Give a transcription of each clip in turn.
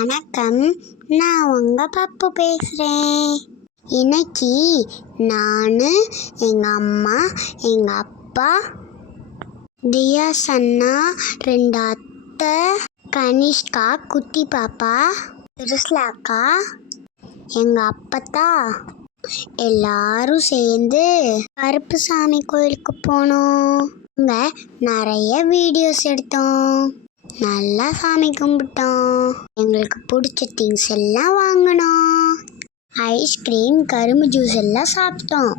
வணக்கம், நான் உங்க பப்பு பேசுகிறேன். இன்னைக்கு நான், எங்கள் அம்மா, எங்கள் அப்பா, தியாஸ் அண்ணா, 2 அத்தை, கனிஷ்கா, குட்டி பாப்பா, திருஸ்லாக்கா, எங்கள் அப்பத்தா எல்லாரும் சேர்ந்து கருப்புசாமி கோயிலுக்கு போனோம். அங்கே நிறைய வீடியோஸ் எடுத்தோம். நல்லா சாமி கும்பிட்டோம். எங்களுக்கு பிடிச்ச திங்ஸ் எல்லாம் வாங்கினோம். ஐஸ்கிரீம், கரும்பு ஜூஸ் எல்லாம் சாப்பிட்டோம்.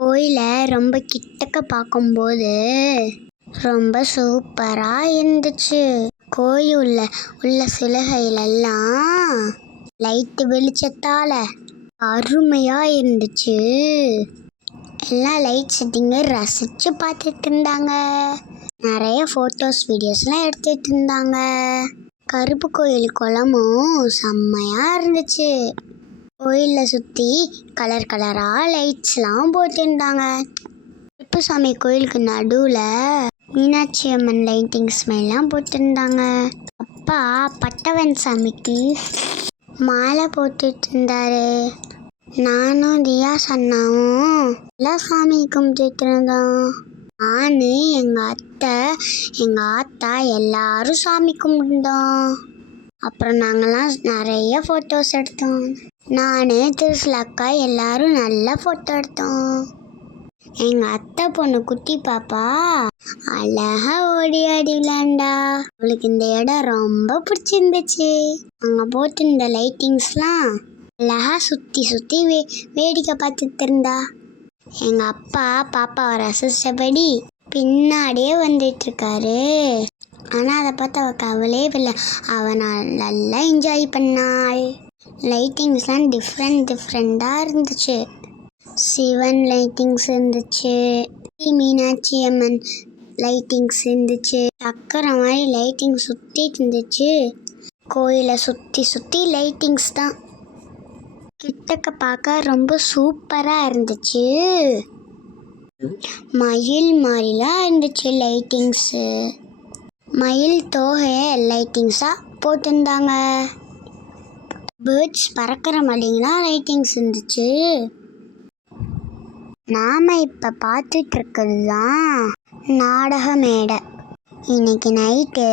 கோயிலை ரொம்ப கிட்டக்க பார்க்கும்போது ரொம்ப சூப்பராக இருந்துச்சு. கோயில் உள்ள சிலைகளெல்லாம் லைட்டு வெளிச்சத்தால் அருமையாக இருந்துச்சு. எல்லாம் லைட் செட்டிங்கை ரசித்து பார்த்துட்டு இருந்தாங்க. நிறைய ஃபோட்டோஸ், வீடியோஸ்லாம் எடுத்துகிட்டு இருந்தாங்க. கருப்பு கோயில் குளமும் செம்மையாக இருந்துச்சு. கோயிலில் சுற்றி கலர் கலராக லைட்ஸ்லாம் போட்டுருந்தாங்க. கருப்புசாமி கோயிலுக்கு நடுவில் மீனாட்சி அம்மன் லைட்டிங்ஸ் எல்லாம் போட்டிருந்தாங்க. அப்பா பட்டவன் சாமிக்கு மாலை போட்டுட்டு இருந்தாரு. நானும் தியாஸ் அண்ணாவும் எல்லாம் சாமி கும்பிட்டுட்டு இருந்தோம். நான், எங்கள் அத்தை, எங்கள் ஆத்தா எல்லாரும் சாமி கும்பிட்டோம். அப்புறம் நாங்கள்லாம் நிறைய ஃபோட்டோஸ் எடுத்தோம். நான், திருஸ்லாக்கா எல்லாரும் நல்லா ஃபோட்டோ எடுத்தோம். எங்கள் அத்தை பொண்ணு குட்டி பாப்பா அழகா ஓடி ஆடி விளையாண்டா. அவளுக்கு இந்த இடம் ரொம்ப பிடிச்சிருந்துச்சு. அங்கே போட்டிருந்த லைட்டிங்ஸ்லாம் அழகா சுற்றி சுற்றி வேடிக்கை பார்த்துட்டு இருந்தா. எங்கள் அப்பா பாப்பாவை ரசித்தபடி பின்னாடியே வந்துட்டுருக்காரு. ஆனால் அதை பார்த்து அவள் கவலையே இல்லை. அவன் நல்லா என்ஜாய் பண்ணாள். லைட்டிங்ஸ்லாம் டிஃப்ரெண்ட்டாக இருந்துச்சு. சிவன் லைட்டிங்ஸ் இருந்துச்சு, மீனாட்சி அம்மன் லைட்டிங்ஸ் இருந்துச்சு, சக்கரை மாதிரி லைட்டிங் சுற்றிட்டு இருந்துச்சு. கோயிலை சுற்றி லைட்டிங்ஸ் தான். கிட்டக்க பார்க்க ரொம்ப சூப்பராக இருந்துச்சு. மயில் மாதிரிலாம் இருந்துச்சு லைட்டிங்ஸு. மயில் தோகையை லைட்டிங்ஸாக போட்டிருந்தாங்க. பேர்ட்ஸ் பறக்கிற மாதிரிலாம் லைட்டிங்ஸ் இருந்துச்சு. நாம் இப்போ பார்த்துட்ருக்கிறது தான் நாடக மேடை. இன்னைக்கு நைட்டு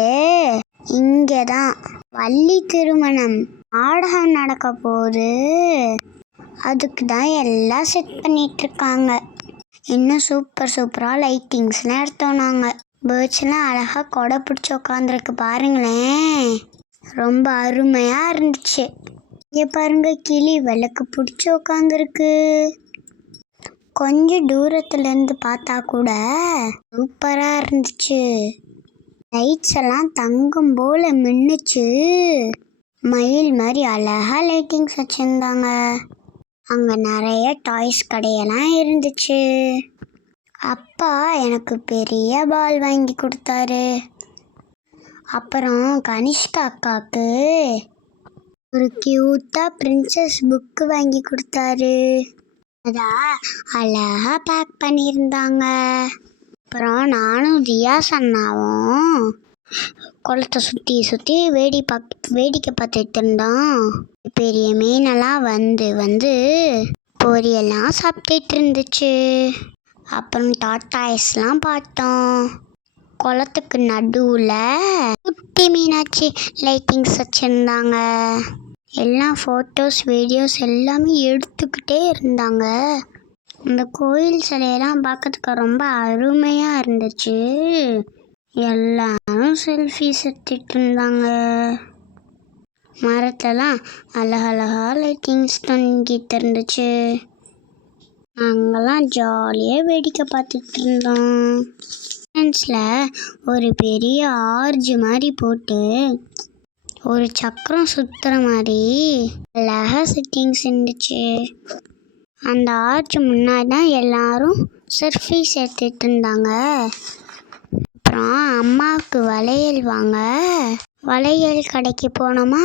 இங்கே தான் வள்ளி திருமணம் நாடகம் நடக்க போகுது. அதுக்கு தான் எல்லாம் செட் பண்ணிகிட்ருக்காங்க. இன்னும் சூப்பராக லைட்டிங்ஸ்லாம் எடுத்தோம் நாங்கள். பேர்ட்ஸ்லாம் அழகாக கொடை பிடிச்சி உட்காந்துருக்கு பாருங்களேன். ரொம்ப அருமையாக இருந்துச்சு. இங்கே பாருங்க, கிளி விளக்கு பிடிச்சி உட்காந்துருக்கு. கொஞ்சம் தூரத்துலேருந்து பார்த்தா கூட சூப்பராக இருந்துச்சு. லைட்ஸ் எல்லாம் தங்கம் போல் மின்னுச்சு. மயில் மாதிரி அழகா லைட்டிங்ஸ் வச்சுருந்தாங்க. அங்கே நிறைய டாய்ஸ் கடையெல்லாம் இருந்துச்சு. அப்பா எனக்கு பெரிய பால் வாங்கி கொடுத்தாரு. அப்புறம் கனிஷ்கா அக்காவுக்கு ஒரு க்யூட்டாக பிரின்சஸ் புக்கு வாங்கி கொடுத்தாரு. அதான் அழகாக பேக் பண்ணியிருந்தாங்க. அப்புறம் நானும் தியாஸ் அண்ணாவும் குளத்தை சுற்றி வேடிக்கை பார்த்துட்டு இருந்தோம். பெரிய மீனெல்லாம் வந்து பொரியெல்லாம் சாப்பிட்டுட்டு இருந்துச்சு. அப்புறம் டாட்டாய்ஸ்லாம் பார்த்தோம். குளத்துக்கு நடுவில் குட்டி மீனாட்சி லைட்டிங்ஸ் வச்சுருந்தாங்க. எல்லாம் ஃபோட்டோஸ், வீடியோஸ் எல்லாமே எடுத்துக்கிட்டே இருந்தாங்க. இந்த கோயில் சிலையெல்லாம் பார்க்கறதுக்கு ரொம்ப அருமையாக இருந்துச்சு. எல்லாரும் செல்ஃபிஸ் எடுத்துட்டு இருந்தாங்க. மரத்தெல்லாம் அழகழகா லைட்டிங்ஸ் தொங்கிட்டு இருந்துச்சு. நாங்கள்லாம் ஜாலியாக வேடிக்கை பார்த்துட்டு இருந்தோம். ஃப்ரெண்ட்ஸில் ஒரு பெரிய ஆர்ஜ் மாதிரி போட்டு ஒரு சக்கரம் சுற்றுற மாதிரி அழகா செட்டிங்ஸ் இருந்துச்சு. அந்த ஆர்ச் முன்னாடி தான் எல்லாரும் செல்ஃபிஸ் எடுத்துகிட்டு இருந்தாங்க. அப்புறம் அம்மாவுக்கு வளையல் வாங்க வளையல் கடைக்கு போனோமா.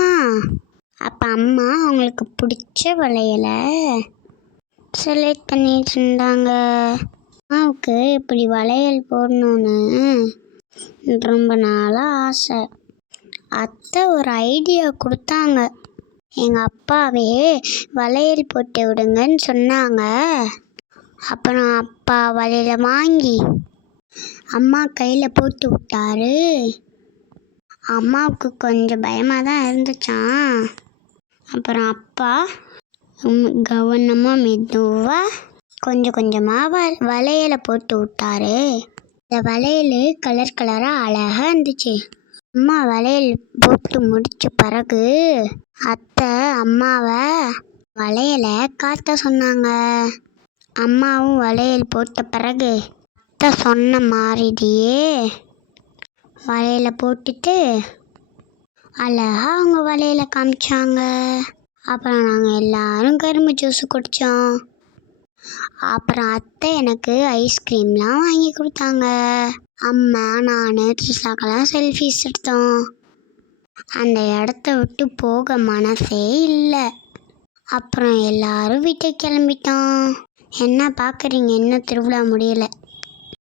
அப்போ அம்மா அவங்களுக்கு பிடிச்ச வளையலை செலக்ட் பண்ணிட்டு இருந்தாங்க. அம்மாவுக்கு இப்படி வளையல் போடணுன்னு ரொம்ப நாளாக ஆசை. அத்தை ஒரு ஐடியா கொடுத்தாங்க. எங்கள் அப்பாவே வளையல் போட்டு விடுங்கன்னு சொன்னாங்க. அப்புறம் அப்பா வளையலை வாங்கி அம்மா கையில் போட்டு விட்டாரு. அம்மாவுக்கு கொஞ்சம் பயமாக தான் இருந்துச்சான். அப்புறம் அப்பா கவனமாக மெதுவாக கொஞ்சம் கொஞ்சமாக வளையலை போட்டு விட்டாரு. இந்த வளையல் கலர் கலராக அழகாக இருந்துச்சு. அம்மா வளையல் போட்டு முடிச்ச பிறகு அத்தை அம்மாவை வளையலை காட்ட சொன்னாங்க. அம்மாவும் வளையல் போட்ட பிறகு அத்தை சொன்ன மாதிரியே வளையலை போட்டுட்டு அழகாக அவங்க வளையலை காமிச்சாங்க. அப்புறம் நாங்கள் எல்லாரும் கரும்பு ஜூஸ் குடித்தோம். அப்புறம் அத்தை எனக்கு ஐஸ்கிரீம்லாம் வாங்கி கொடுத்தாங்க. அம்மா நான் த்ரிஷாக்கெல்லாம் செல்ஃபிஸ் எடுத்தோம். அந்த இடத்த விட்டு போக மனசே இல்லை. அப்புறம் எல்லாரும் வீட்டுக்கு கிளம்பிட்டோம். என்ன பார்க்குறீங்க, இன்னும் திருவிழா முடியலை.